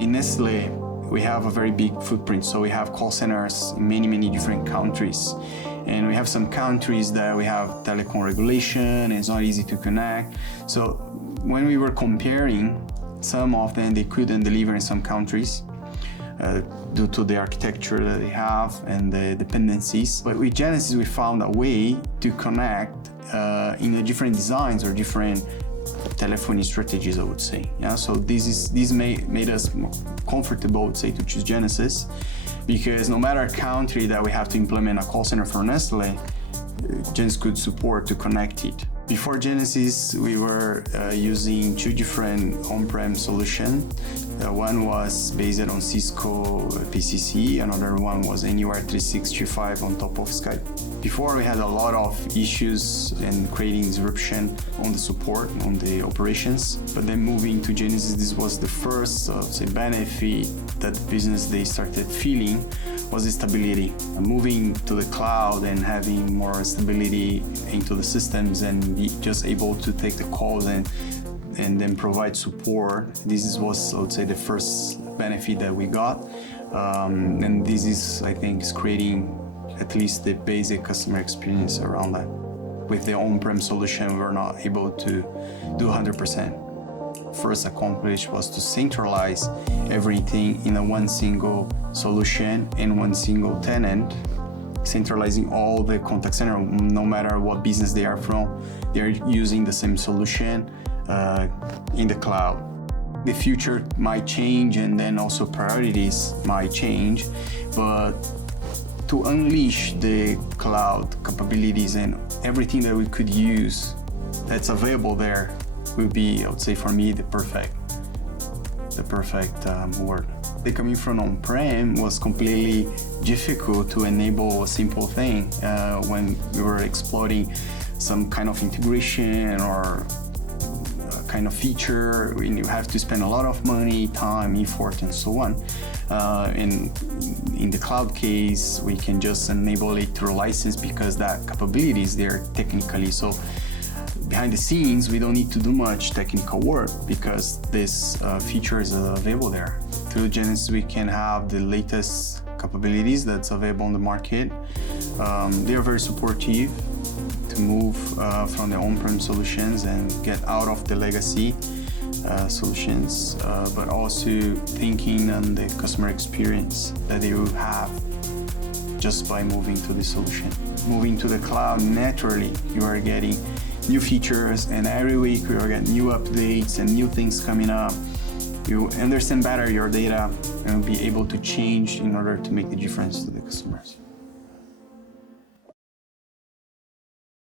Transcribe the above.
In Nestle, we have a very big footprint, so we have call centers in many different countries. And we have some countries that we have telecom regulation, and it's not easy to connect. So when we were comparing, some of them they couldn't deliver in some countries due to the architecture that they have and the dependencies. But with Genesys, we found a way to connect in a different designs or different telephony strategies, I would say. Yeah, so this made us more comfortable, I would say, to choose Genesys, because no matter country that we have to implement a call center for Nestle, Genesys could support to connect it. Before Genesys, we were using two different on-prem solutions. One was based on Cisco PCC, another one was Anywhere 365 on top of Skype. Before, we had a lot of issues and creating disruption on the support, on the operations. But then moving to Genesys, this was the first benefit that the business they started feeling was the stability. Moving to the cloud and having more stability into the systems and be just able to take the calls and then provide support. This was, I would say, the first benefit that we got. And this is, I think, is creating at least the basic customer experience around that. With the on-prem solution, we were not able to do 100%. First accomplished was to centralize everything in a one single solution and one single tenant, centralizing all the contact center, no matter what business they are from, they're using the same solution in the cloud. The future might change, and then also priorities might change, but to unleash the cloud capabilities and everything that we could use that's available there will be, I would say, for me, the perfect word. The coming from on-prem was completely difficult to enable a simple thing when we were exploring some kind of integration or kind of feature. You have to spend a lot of money, time, effort, and so on. And in the cloud case, we can just enable it through license because that capability is there technically. So behind the scenes, we don't need to do much technical work because this feature is available there. Through Genesys, we can have the latest capabilities that's available on the market. They are very supportive to move from the on-prem solutions and get out of the legacy solutions, but also thinking on the customer experience that they will have just by moving to the solution. Moving to the cloud, naturally, you are getting new features, and every week we are getting new updates and new things coming up. You understand better your data and be able to change in order to make the difference to the customers.